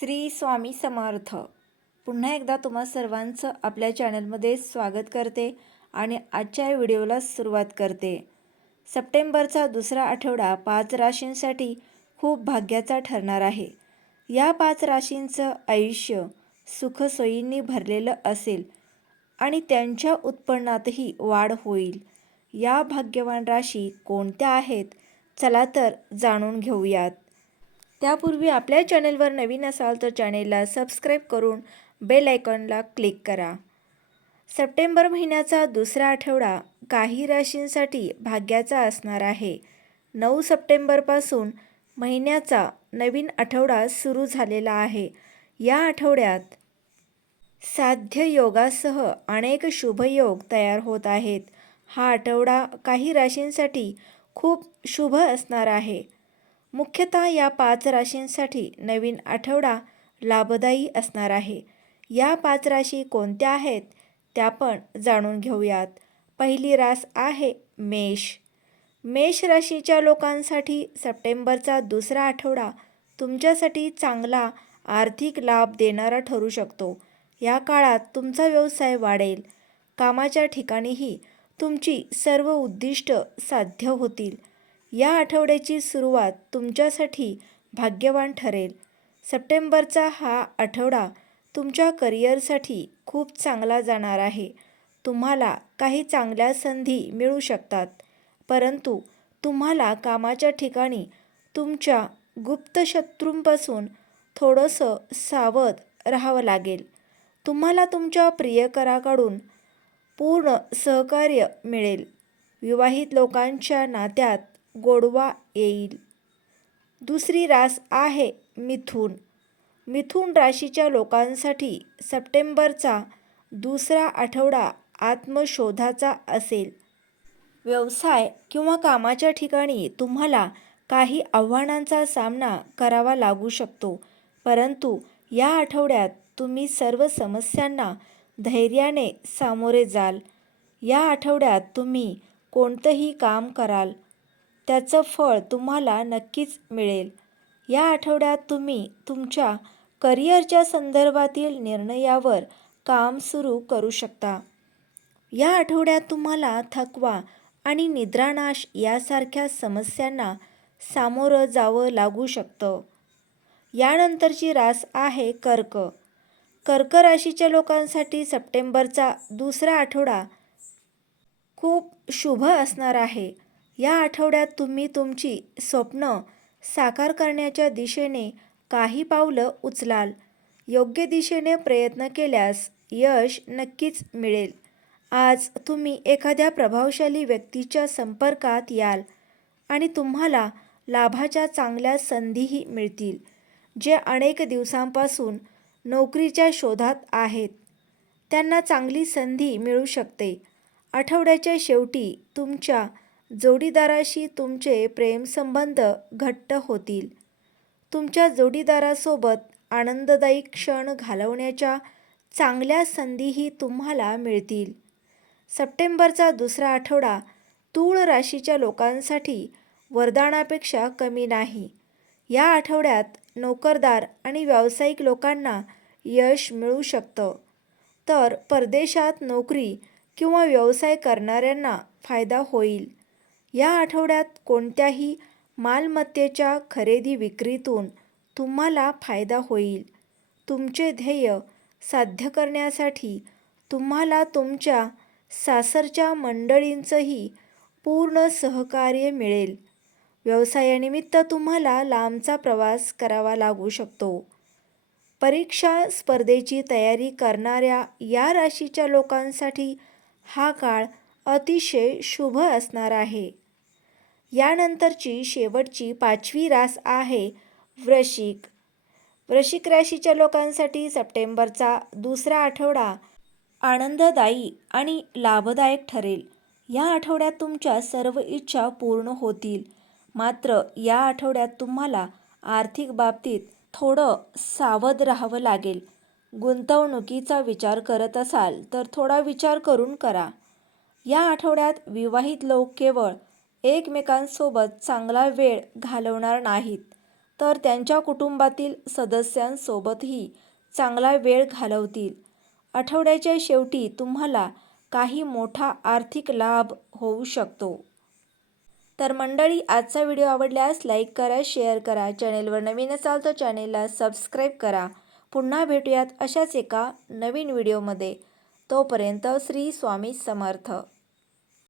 श्री स्वामी समर्थ. पुन्हा एकदा तुम्हा सर्वांचं आपल्या चॅनलमध्ये स्वागत करते आणि आजच्या व्हिडिओला सुरुवात करते. सप्टेंबरचा दुसरा आठवडा पाच राशींसाठी खूप भाग्याचा ठरणार आहे. या पाच राशींचं आयुष्य सुखसोयींनी भरलेलं असेल आणि त्यांच्या उत्पन्नातही वाढ होईल. या भाग्यवान राशी कोणत्या आहेत? चला तर जाणून घेऊयात. त्यापूर्वी आपल्या चॅनेलवर नवीन असाल तर चॅनेलला सबस्क्राईब करून बेल आयकॉनला क्लिक करा. सप्टेंबर महिन्याचा दुसरा आठवडा काही राशींसाठी भाग्याचा असणार आहे. नऊ सप्टेंबरपासून महिन्याचा नवीन आठवडा सुरू झालेला आहे. या आठवड्यात साध्य योगासह अनेक शुभयोग तयार होत आहेत. हा आठवडा काही राशींसाठी खूप शुभ असणार आहे. मुख्यतः या पाच राशींसाठी नवीन आठवडा लाभदायी असणार आहे. या पाच राशी कोणत्या आहेत त्या पण जाणून घेऊयात. पहिली रास आहे मेष. मेष राशीच्या लोकांसाठी सप्टेंबरचा दुसरा आठवडा तुमच्यासाठी चांगला आर्थिक लाभ देणारा ठरू शकतो. या काळात तुमचा व्यवसाय वाढेल. कामाच्या ठिकाणीही तुमची सर्व उद्दिष्ट साध्य होतील. या आठवड्याची सुरुवात तुमच्यासाठी भाग्यवान ठरेल. सप्टेंबरचा हा आठवडा तुमच्या करिअरसाठी खूप चांगला जाणार आहे. तुम्हाला काही चांगल्या संधी मिळू शकतात. परंतु तुम्हाला कामाच्या ठिकाणी तुमच्या गुप्त शत्रूंपासून थोडंसं सावध राहावं लागेल. तुम्हाला तुमच्या प्रियकराकडून पूर्ण सहकार्य मिळेल. विवाहित लोकांच्या नात्यात गोडवा येईल. दुसरी रास आहे मिथून. मिथून राशीच्या लोकांसाठी सप्टेंबरचा दुसरा आठवडा आत्मशोधाचा असेल. व्यवसाय किंवा कामाच्या ठिकाणी तुम्हाला काही आव्हानांचा सामना करावा लागू शकतो परंतु या आठवड्यात तुम्ही सर्व समस्यांना धैर्याने सामोरे जाल. या आठवड्यात तुम्ही कोणतंही काम कराल त्याचं फळ तुम्हाला नक्कीच मिळेल. या आठवड्यात तुम्ही तुमच्या करिअरच्या संदर्भातील निर्णयावर काम सुरू करू शकता. या आठवड्यात तुम्हाला थकवा आणि निद्रानाश यासारख्या समस्यांना सामोरं जावं लागू शकतं. यानंतरची रास आहे कर्क. कर्क राशीच्या लोकांसाठी सप्टेंबरचा दुसरा आठवडा खूप शुभ असणार आहे. या आठवड्यात तुम्ही तुमची स्वप्न साकार करण्याच्या दिशेने काही पावलं उचलाल. योग्य दिशेने प्रयत्न केल्यास यश नक्कीच मिळेल. आज तुम्ही एखाद्या प्रभावशाली व्यक्तीच्या संपर्कात याल आणि तुम्हाला लाभाच्या चांगल्या संधीही मिळतील जे अनेक दिवसांपासून नोकरीच्या शोधात आहेत. त्यांना चांगली संधी मिळू शकते. आठवड्याच्या शेवटी तुमच्या जोडीदाराशी तुमचे प्रेमसंबंध घट्ट होतील. तुमच्या जोडीदारासोबत आनंददायी क्षण घालवण्याच्या चांगल्या संधीही तुम्हाला मिळतील. सप्टेंबरचा दुसरा आठवडा तूळ राशीच्या लोकांसाठी वरदानापेक्षा कमी नाही. या आठवड्यात नोकरदार आणि व्यावसायिक लोकांना यश मिळू शकतं. तर परदेशात नोकरी किंवा व्यवसाय करणाऱ्यांना फायदा होईल. या आठवड्यात कोणत्याही मालमत्तेच्या खरेदी विक्रीतून तुम्हाला फायदा होईल. तुमचे ध्येय साध्य करण्यासाठी तुम्हाला तुमच्या सासरच्या मंडळींचंही पूर्ण सहकार्य मिळेल. व्यवसायानिमित्त तुम्हाला लांबचा प्रवास करावा लागू शकतो. परीक्षा स्पर्धेची तयारी करणाऱ्या या राशीच्या लोकांसाठी हा काळ अतिशय शुभ असणार आहे. यानंतरची शेवटची पाचवी रास आहे वृशिक वृशिक राशीच्या लोकांसाठी सप्टेंबरचा दुसरा आठवडा आनंददायी आणि लाभदायक ठरेल. या आठवड्यात तुमच्या सर्व इच्छा पूर्ण होतील. मात्र या आठवड्यात तुम्हाला आर्थिक बाबतीत थोडं सावध राहावं लागेल. गुंतवणुकीचा विचार करत असाल तर थोडा विचार करून करा. या आठवड्यात विवाहित लोक केवळ एकमेकांसोबत चांगला वेळ घालवणार नाहीत. तर त्यांच्या कुटुंबातील सदस्यांसोबतही चांगला वेळ घालवतील. आठवड्याच्या शेवटी तुम्हाला काही मोठा आर्थिक लाभ होऊ शकतो. तर मंडळी आजचा व्हिडिओ आवडल्यास लाईक करा शेअर करा. चॅनेलवर नवीन असाल तर चॅनेलला सबस्क्राईब करा. पुन्हा भेटूयात अशाच एका नवीन व्हिडिओमध्ये. तोपर्यंत श्री स्वामी समर्थ.